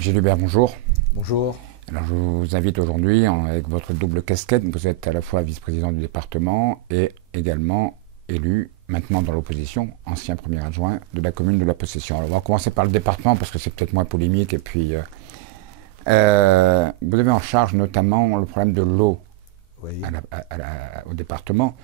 Gilles Hubert, bonjour. Bonjour. Alors, je vous invite aujourd'hui, avec votre double casquette, vous êtes à la fois vice-président du département et également élu, maintenant dans l'opposition, ancien premier adjoint de la commune de La Possession. Alors, on va commencer par le département parce que c'est peut-être moins polémique. Et puis, vous avez en charge notamment le problème de l'eau Oui. au département.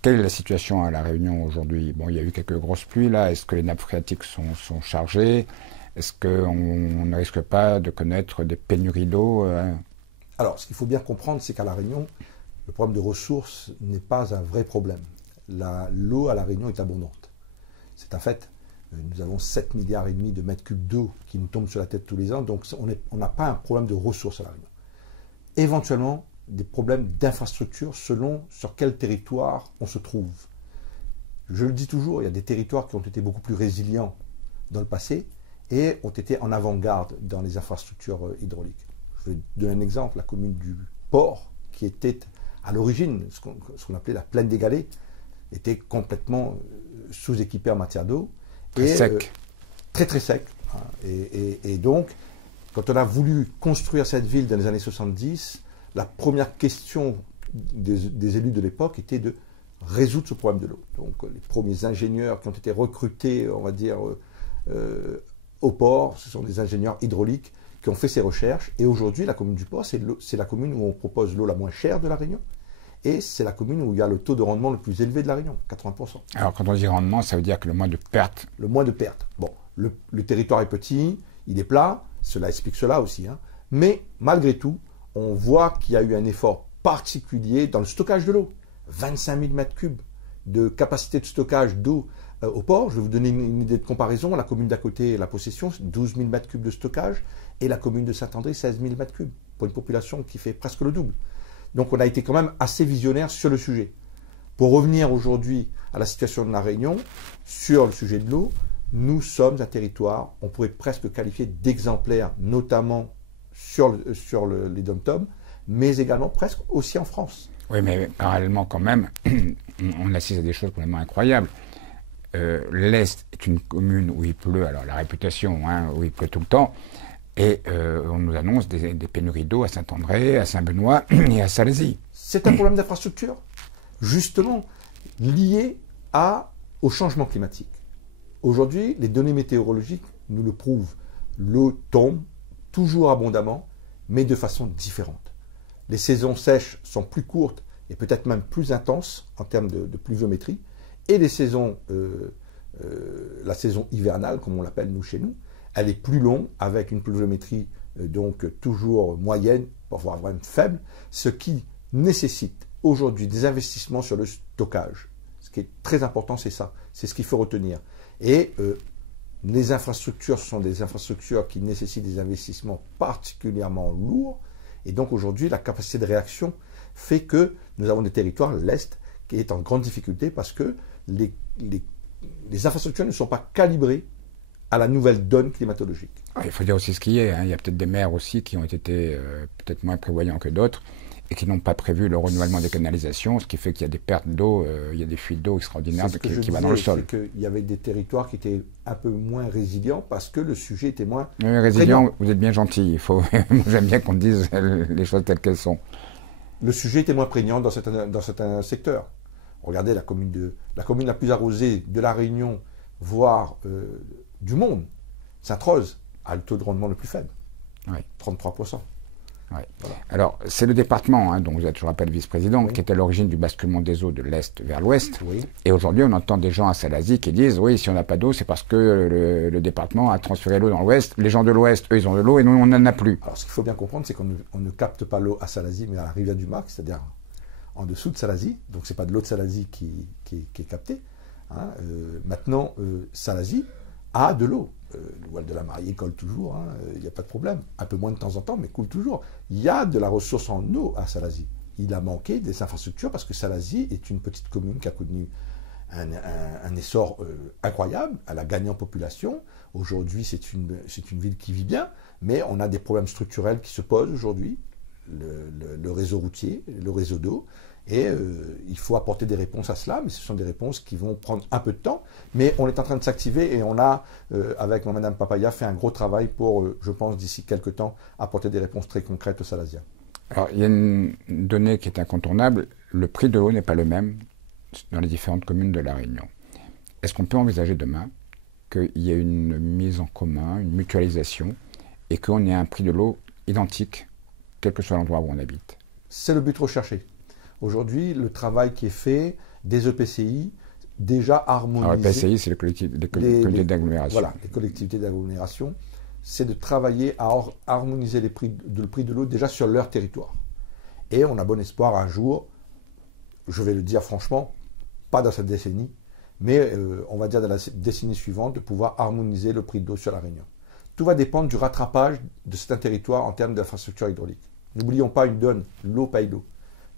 Quelle est la situation à La Réunion aujourd'hui? Bon, il y a eu quelques grosses pluies là. Est-ce que les nappes phréatiques sont chargées? Est-ce qu'on ne risque pas de connaître des pénuries d'eau? Alors, ce qu'il faut bien comprendre, c'est qu'à La Réunion, le problème de ressources n'est pas un vrai problème. L'eau à La Réunion est abondante. C'est un fait. Nous avons 7,5 milliards de mètres cubes d'eau qui nous tombent sur la tête tous les ans, donc on n'a pas un problème de ressources à La Réunion. Éventuellement, des problèmes d'infrastructure selon sur quel territoire on se trouve. Je le dis toujours, il y a des territoires qui ont été beaucoup plus résilients dans le passé et ont été en avant-garde dans les infrastructures hydrauliques. Je vais donner un exemple, la commune du Port, qui était à l'origine ce qu'on appelait la plaine des Galets, était complètement sous-équipée en matière d'eau. Très sec. Très très sec. Hein. Et donc, quand on a voulu construire cette ville dans les années 70, la première question des élus de l'époque était de résoudre ce problème de l'eau. Donc les premiers ingénieurs qui ont été recrutés, on va dire, au port, ce sont des ingénieurs hydrauliques qui ont fait ces recherches. Et aujourd'hui, la commune du Port, c'est la commune où on propose l'eau la moins chère de La Réunion. Et c'est la commune où il y a le taux de rendement le plus élevé de La Réunion, 80%. Alors, quand on dit rendement, ça veut dire que le moins de pertes. Le moins de pertes. Bon, le territoire est petit, il est plat, cela explique cela aussi. Hein. Mais malgré tout, on voit qu'il y a eu un effort particulier dans le stockage de l'eau. 25 000 mètres cubes de capacité de stockage d'eau au port. Je vais vous donner une idée de comparaison. La commune d'à côté, La Possession, 12 000 mètres cubes de stockage. Et la commune de Saint-André, 16 000 mètres cubes. Pour une population qui fait presque le double. Donc on a été quand même assez visionnaire sur le sujet. Pour revenir aujourd'hui à la situation de La Réunion, sur le sujet de l'eau, nous sommes un territoire, on pourrait presque qualifier d'exemplaire, notamment sur les dom-toms, mais également presque aussi en France. Oui, mais parallèlement quand même, on assiste à des choses complètement incroyables. L'Est est une commune où il pleut, alors la réputation, hein, où il pleut tout le temps, et on nous annonce des pénuries d'eau à Saint-André, à Saint-Benoît et à Salazie. C'est un problème d'infrastructure, justement lié au changement climatique. Aujourd'hui, les données météorologiques nous le prouvent. L'eau tombe toujours abondamment, mais de façon différente. Les saisons sèches sont plus courtes et peut-être même plus intenses en termes de pluviométrie. Et les saisons, la saison hivernale, comme on l'appelle nous chez nous, elle est plus longue avec une pluviométrie donc toujours moyenne, voire même faible, ce qui nécessite aujourd'hui des investissements sur le stockage. Ce qui est très important, c'est ça. C'est ce qu'il faut retenir. Et les infrastructures sont des infrastructures qui nécessitent des investissements particulièrement lourds. Et donc aujourd'hui, la capacité de réaction fait que nous avons des territoires, l'Est, qui est en grande difficulté parce que les infrastructures ne sont pas calibrées à la nouvelle donne climatologique. Il faut dire aussi ce qui est. Hein. Il y a peut-être des maires aussi qui ont été peut-être moins prévoyants que d'autres et qui n'ont pas prévu le renouvellement des canalisations, ce qui fait qu'il y a des pertes d'eau, il y a des fuites d'eau extraordinaires qui vont dans le sol. C'est qu'il y avait des territoires qui étaient un peu moins résilients parce que le sujet était moins... Oui, résilient, vous êtes bien gentil. J'aime bien qu'on dise les choses telles qu'elles sont. Le sujet était moins prégnant dans certains secteurs. Regardez la commune la plus arrosée de La Réunion, voire du monde, Sainte-Rose, a le taux de rendement le plus faible, oui. 33%. Ouais. Voilà. Alors, c'est le département, hein, dont vous êtes, je rappelle, vice-président, oui, qui est à l'origine du basculement des eaux de l'Est vers l'Ouest. Oui. Et aujourd'hui, on entend des gens à Salazie qui disent, oui, si on n'a pas d'eau, c'est parce que le département a transféré l'eau dans l'Ouest. Les gens de l'Ouest, eux, ils ont de l'eau et nous, on n'en a plus. Alors, ce qu'il faut bien comprendre, c'est qu'on ne capte pas l'eau à Salazie, mais à la rivière du Marc, c'est-à-dire en dessous de Salazie. Donc, ce n'est pas de l'eau de Salazie qui est captée. Hein. Maintenant, Salazie a de l'eau. Le voile de la Mariée coule toujours, hein, il n'y a pas de problème. Un peu moins de temps en temps, mais coule toujours. Il y a de la ressource en eau à Salazie. Il a manqué des infrastructures parce que Salazie est une petite commune qui a connu un essor incroyable. Elle a gagné en population. Aujourd'hui, c'est une ville qui vit bien, mais on a des problèmes structurels qui se posent aujourd'hui. Le réseau routier, le réseau d'eau. Et il faut apporter des réponses à cela, mais ce sont des réponses qui vont prendre un peu de temps. Mais on est en train de s'activer et on a, avec Mme Papaya, fait un gros travail pour, je pense, d'ici quelques temps, apporter des réponses très concrètes aux Salaziens. Alors, il y a une donnée qui est incontournable. Le prix de l'eau n'est pas le même dans les différentes communes de La Réunion. Est-ce qu'on peut envisager demain qu'il y ait une mise en commun, une mutualisation, et qu'on ait un prix de l'eau identique, quel que soit l'endroit où on habite? C'est le but recherché. Aujourd'hui, le travail qui est fait des EPCI, déjà harmonisé. Alors, l'EPCI, c'est les collectivités d'agglomération. Voilà, les collectivités d'agglomération. C'est de travailler à harmoniser le prix de l'eau déjà sur leur territoire. Et on a bon espoir un jour, je vais le dire franchement, pas dans cette décennie, mais on va dire dans la décennie suivante, de pouvoir harmoniser le prix de l'eau sur La Réunion. Tout va dépendre du rattrapage de certains territoires en termes d'infrastructure hydraulique. N'oublions pas une donne, l'eau paye l'eau.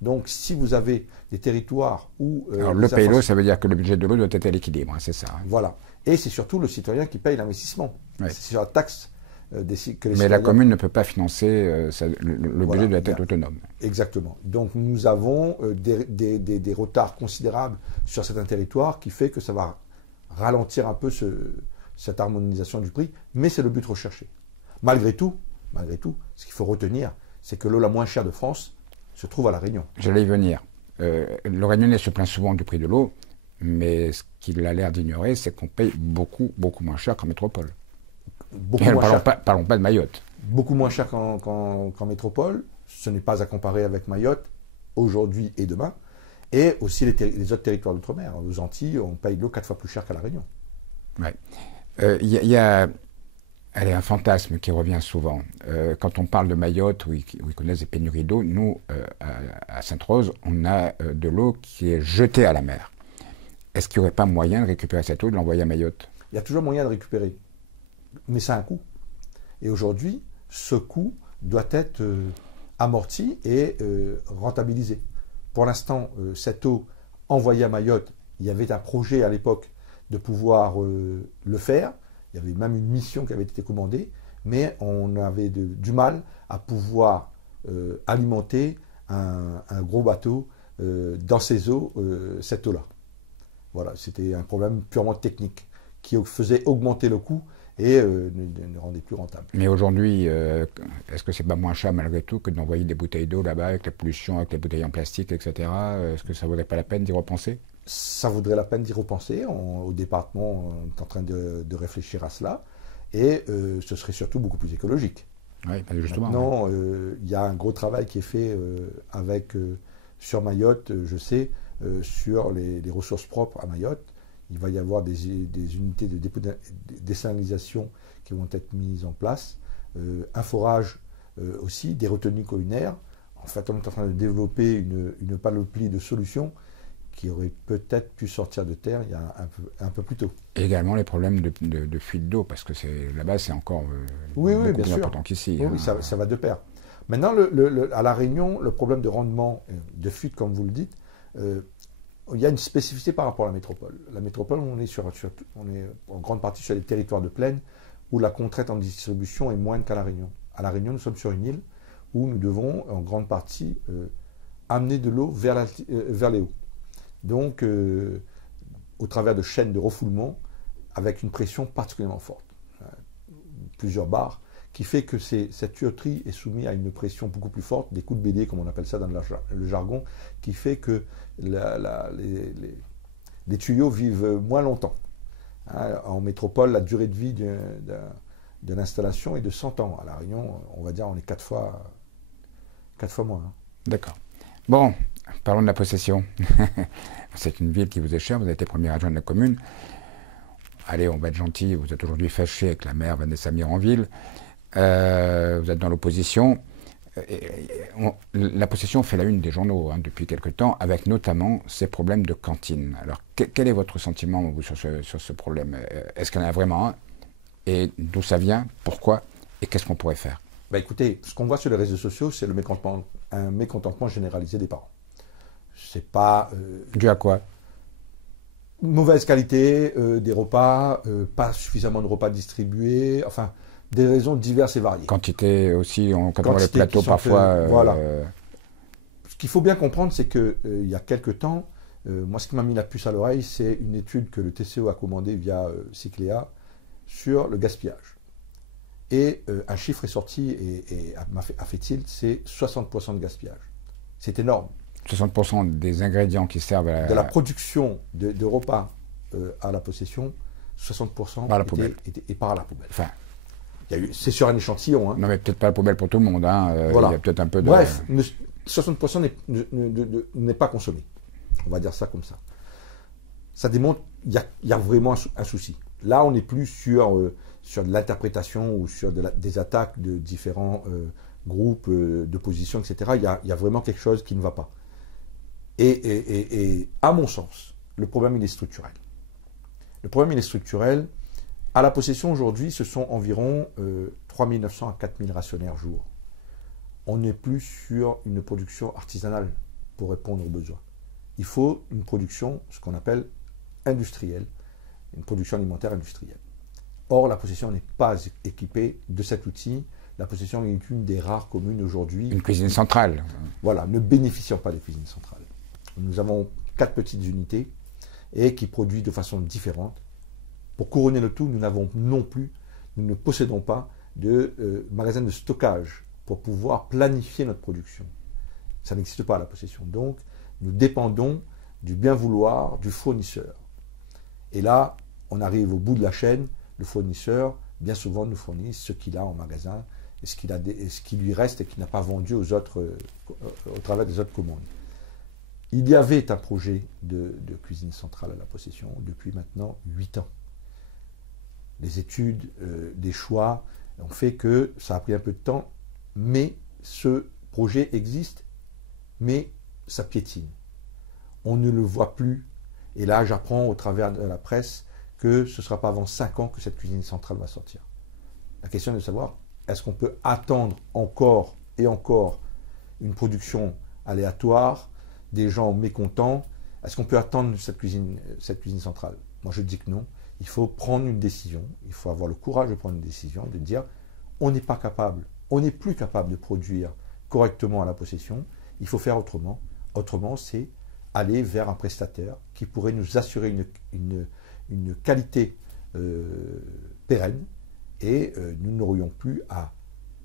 Donc si vous avez des territoires où... Alors le paye l'eau, ça veut dire que le budget de l'eau doit être à l'équilibre, hein, c'est ça. Hein. Voilà. Et c'est surtout le citoyen qui paye l'investissement. Ouais. C'est sur la taxe que les Mais citoyens... la commune ne peut pas financer, le Voilà, budget doit être autonome. Exactement. Donc nous avons des retards considérables sur certains territoires qui fait que ça va ralentir un peu cette harmonisation du prix, mais c'est le but recherché. Malgré tout, ce qu'il faut retenir, c'est que l'eau la moins chère de France se trouve à La Réunion. J'allais y venir. Le Réunionnais se plaint souvent du prix de l'eau, mais ce qu'il a l'air d'ignorer, c'est qu'on paye beaucoup, beaucoup moins cher qu'en métropole. Parlons pas de Mayotte. Beaucoup moins cher qu'en métropole. Ce n'est pas à comparer avec Mayotte, aujourd'hui et demain. Et aussi les autres territoires d'outre-mer. Aux Antilles, on paye l'eau 4 fois plus cher qu'à La Réunion. Ouais. Y a un fantasme qui revient souvent. Quand on parle de Mayotte, où ils connaissent des pénuries d'eau, nous, à Sainte-Rose, on a de l'eau qui est jetée à la mer. Est-ce qu'il n'y aurait pas moyen de récupérer cette eau et de l'envoyer à Mayotte? Il y a toujours moyen de récupérer. Mais ça a un coût. Et aujourd'hui, ce coût doit être amorti et rentabilisé. Pour l'instant, cette eau envoyée à Mayotte, il y avait un projet à l'époque de pouvoir le faire. Il y avait même une mission qui avait été commandée, mais on avait du mal à pouvoir alimenter un gros bateau dans ces eaux, cette eau-là. Voilà, c'était un problème purement technique qui faisait augmenter le coût et ne rendait plus rentable. Mais aujourd'hui, est-ce que c'est pas moins cher malgré tout que d'envoyer des bouteilles d'eau là-bas avec la pollution, avec les bouteilles en plastique, etc. Est-ce que ça ne vaudrait pas la peine d'y repenser? Ça vaudrait la peine d'y repenser. Au département, on est en train de réfléchir à cela. Et ce serait surtout beaucoup plus écologique. Oui, justement. Maintenant, il y a un gros travail qui est fait sur Mayotte, je sais, sur les ressources propres à Mayotte. Il va y avoir des unités de désalinisation qui vont être mises en place. Un forage aussi, des retenues collinaires. En fait, on est en train de développer une panoplie de solutions qui auraient peut-être pu sortir de terre il y a un peu plus tôt. Et également les problèmes de fuite d'eau, parce que là-bas, c'est encore beaucoup plus important qu'ici. Oui, ça va de pair. Maintenant, à La Réunion, le problème de rendement, de fuite, comme vous le dites, il y a une spécificité par rapport à la métropole. La métropole, on est en grande partie sur les territoires de plaine où la contrainte en distribution est moindre qu'à La Réunion. À La Réunion, nous sommes sur une île où nous devons en grande partie amener de l'eau vers les hauts. Donc, au travers de chaînes de refoulement avec une pression particulièrement forte. Plusieurs bars, qui fait que cette tuyauterie est soumise à une pression beaucoup plus forte, des coups de bélier, comme on appelle ça dans le jargon, qui fait que les tuyaux vivent moins longtemps. En métropole, la durée de vie de l'installation est de 100 ans. À La Réunion, on va dire, on est 4 fois moins. D'accord. Bon, parlons de la possession. C'est une ville qui vous est chère, vous avez été premier adjoint de la commune. Allez, on va être gentil, vous êtes aujourd'hui fâché avec la maire Vanessa Miranville. Vous êtes dans l'opposition. La possession fait la une des journaux depuis quelque temps, avec notamment ces problèmes de cantine. Alors, quel est votre sentiment vous, sur ce problème? Est-ce qu'il y en a vraiment un? Et d'où ça vient? Pourquoi? Et qu'est-ce qu'on pourrait faire? Écoutez, ce qu'on voit sur les réseaux sociaux, c'est un mécontentement généralisé des parents. C'est pas... Dû à quoi? Mauvaise qualité des repas, pas suffisamment de repas distribués, enfin, des raisons diverses et variées. Quantité aussi, quand on voit les plateaux parfois... voilà. qu'il faut bien comprendre, c'est qu'il y a quelque temps, moi ce qui m'a mis la puce à l'oreille, c'est une étude que le TCO a commandée via Cycléa sur le gaspillage. Et un chiffre est sorti et a fait tilt, c'est 60% de gaspillage. C'est énorme. 60% des ingrédients qui servent à de la production de repas à la possession, 60% par la poubelle. Et par la poubelle. Enfin, c'est sur un échantillon. Hein. Non, mais peut-être pas la poubelle pour tout le monde. Voilà. Il y a peut-être un peu de... Bref, 60% n'est pas consommé. On va dire ça comme ça. Ça démontre qu'il y a vraiment un souci. Là, on n'est plus sur de l'interprétation ou sur des attaques de différents groupes d'opposition, etc. Il y a vraiment quelque chose qui ne va pas. Et à mon sens, le problème, il est structurel. Le problème, il est structurel. À la possession, aujourd'hui, ce sont environ 3 900 à 4 000 rationnaires jour. On n'est plus sur une production artisanale pour répondre aux besoins. Il faut une production, ce qu'on appelle industrielle, une production alimentaire industrielle. Or, la possession n'est pas équipée de cet outil. La possession est une des rares communes aujourd'hui. Une cuisine centrale. Voilà, ne bénéficiant pas des cuisines centrales. Nous avons 4 petites unités et qui produisent de façon différente. Pour couronner le tout, nous ne possédons pas de magasin de stockage pour pouvoir planifier notre production. Ça n'existe pas à la possession. Donc, nous dépendons du bien vouloir du fournisseur. Et là, on arrive au bout de la chaîne. Le fournisseur, bien souvent, nous fournit ce qu'il a en magasin et ce qui lui reste et qu'il n'a pas vendu aux autres, au travers des autres commandes. Il y avait un projet de cuisine centrale à la possession depuis maintenant 8 ans. Les études, des choix ont fait que ça a pris un peu de temps, mais ce projet existe, mais ça piétine. On ne le voit plus. Et là, j'apprends au travers de la presse que ce ne sera pas avant 5 ans que cette cuisine centrale va sortir. La question est de savoir, est-ce qu'on peut attendre encore et encore une production aléatoire, des gens mécontents? Est-ce qu'on peut attendre cette cuisine centrale? Moi, je dis que non. Il faut prendre une décision. Il faut avoir le courage de prendre une décision, de dire, on n'est pas capable, on n'est plus capable de produire correctement à la possession. Il faut faire autrement. Autrement, c'est aller vers un prestataire qui pourrait nous assurer une qualité pérenne et nous n'aurions plus à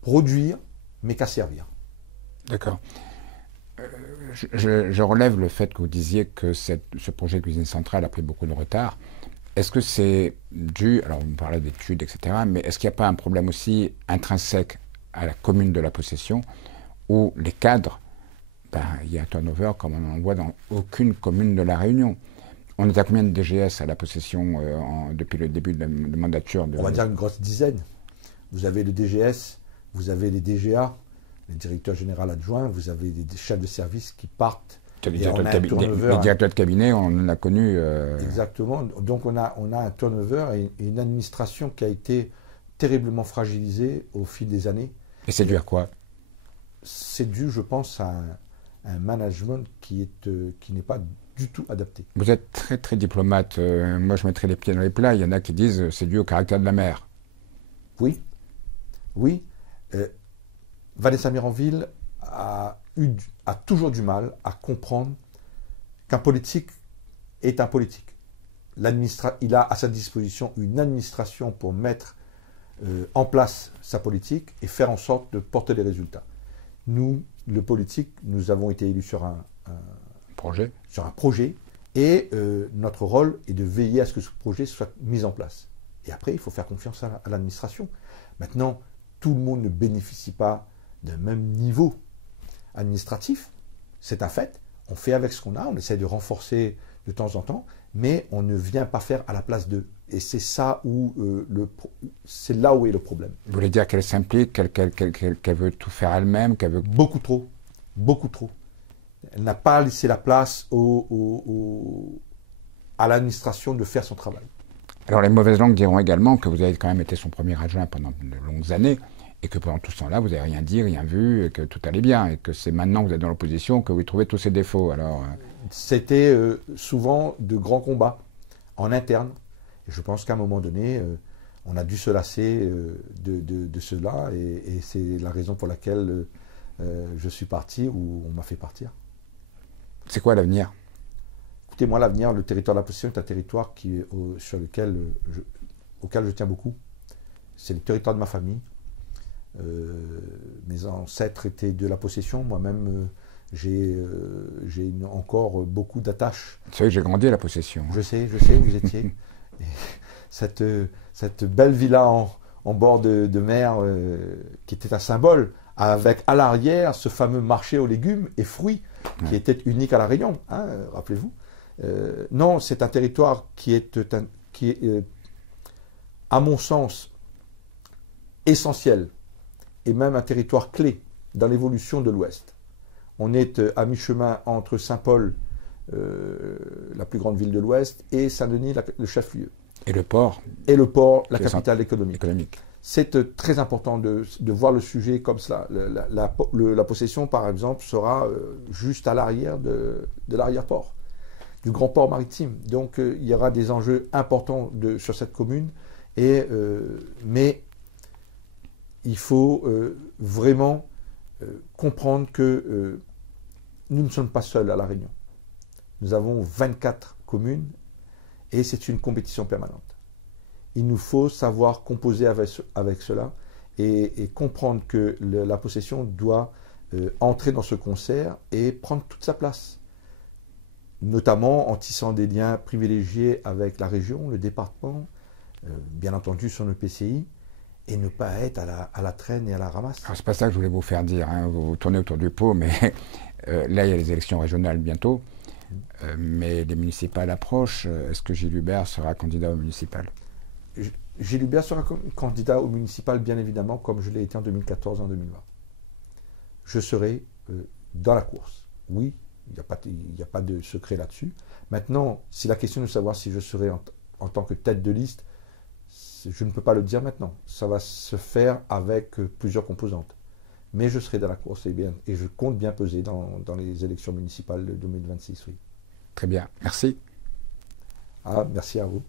produire mais qu'à servir. D'accord. Je relève le fait que vous disiez que ce projet de cuisine centrale a pris beaucoup de retard. Est-ce que c'est dû, alors on parlait d'études, etc., mais est-ce qu'il n'y a pas un problème aussi intrinsèque à la commune de la possession où les cadres, il y a un turnover comme on en voit dans aucune commune de la Réunion? On est à combien de DGS à la possession depuis le début de la mandature On va dire une grosse dizaine. Vous avez le DGS, vous avez les DGA, les directeurs généraux adjoints, vous avez des chefs de service qui partent. Les directeurs de cabinet, on en a connu. Exactement. Donc on a un turnover et une administration qui a été terriblement fragilisée au fil des années. Et c'est dû à quoi? C'est dû, je pense, à un management qui n'est pas du tout adapté. Vous êtes très très diplomate. Moi, je mettrais les pieds dans les plats. Il y en a qui disent c'est dû au caractère de la maire. Oui. Oui. Vanessa Miranville a toujours du mal à comprendre qu'un politique est un politique. Il a à sa disposition une administration pour mettre en place sa politique et faire en sorte de porter des résultats. Nous, le politique, nous avons été élus sur un projet et notre rôle est de veiller à ce que ce projet soit mis en place. Et après, il faut faire confiance à l'administration. Maintenant, tout le monde ne bénéficie pas d'un même niveau administratif, c'est un fait. On fait avec ce qu'on a, on essaie de renforcer de temps en temps, mais on ne vient pas faire à la place d'eux. Et c'est ça où c'est là où est le problème. Vous voulez dire qu'elle s'implique, qu'elle veut tout faire elle-même, qu'elle veut... Beaucoup trop, beaucoup trop. Elle n'a pas laissé la place à l'administration de faire son travail. Alors les mauvaises langues diront également que vous avez quand même été son premier adjoint pendant de longues années, et que pendant tout ce temps-là, vous n'avez rien dit, rien vu, et que tout allait bien, et que c'est maintenant que vous êtes dans l'opposition que vous trouvez tous ces défauts. Alors, C'était souvent de grands combats en interne. Et je pense qu'à un moment donné, on a dû se lasser de cela, et c'est la raison pour laquelle je suis parti ou on m'a fait partir. C'est quoi l'avenir? Écoutez, moi, l'avenir, le territoire de la possession est un territoire auquel je tiens beaucoup. C'est le territoire de ma famille. Mes ancêtres étaient de la possession. Moi-même, j'ai encore beaucoup d'attaches. Vous savez que j'ai grandi à la possession. Je sais où vous étiez. Et cette belle villa en bord de mer qui était un symbole, avec à l'arrière ce fameux marché aux légumes et fruits qui était unique à La Réunion, hein, rappelez-vous. Non, c'est un territoire qui est à mon sens, essentiel et même un territoire clé dans l'évolution de l'Ouest. On est à mi-chemin entre Saint-Paul, la plus grande ville de l'Ouest, et Saint-Denis, le chef-lieu. Et le port. Et le port, la capitale économique. C'est très important de voir le sujet comme cela. La possession, par exemple, sera juste à l'arrière de l'arrière-port, du grand port maritime. Donc il y aura des enjeux importants sur cette commune. Mais il faut vraiment comprendre que nous ne sommes pas seuls à La Réunion. Nous avons 24 communes et c'est une compétition permanente. Il nous faut savoir composer avec cela et comprendre que la possession doit entrer dans ce concert et prendre toute sa place, notamment en tissant des liens privilégiés avec la région, le département, bien entendu son EPCI, et ne pas être à la traîne et à la ramasse. C'est pas ça que je voulais vous faire dire, hein. Vous tournez autour du pot, mais là il y a les élections régionales bientôt, mais les municipales approchent. Est-ce que Gilles Hubert sera candidat aux municipales? Gilles Hubert sera candidat au municipal, bien évidemment, comme je l'ai été en 2014 et en 2020. Je serai dans la course. Oui, il n'y a pas de secret là-dessus. Maintenant, si la question est de savoir si je serai en tant que tête de liste, je ne peux pas le dire maintenant. Ça va se faire avec plusieurs composantes. Mais je serai dans la course et je compte bien peser dans les élections municipales de 2026. Oui. Très bien. Merci. Merci à vous.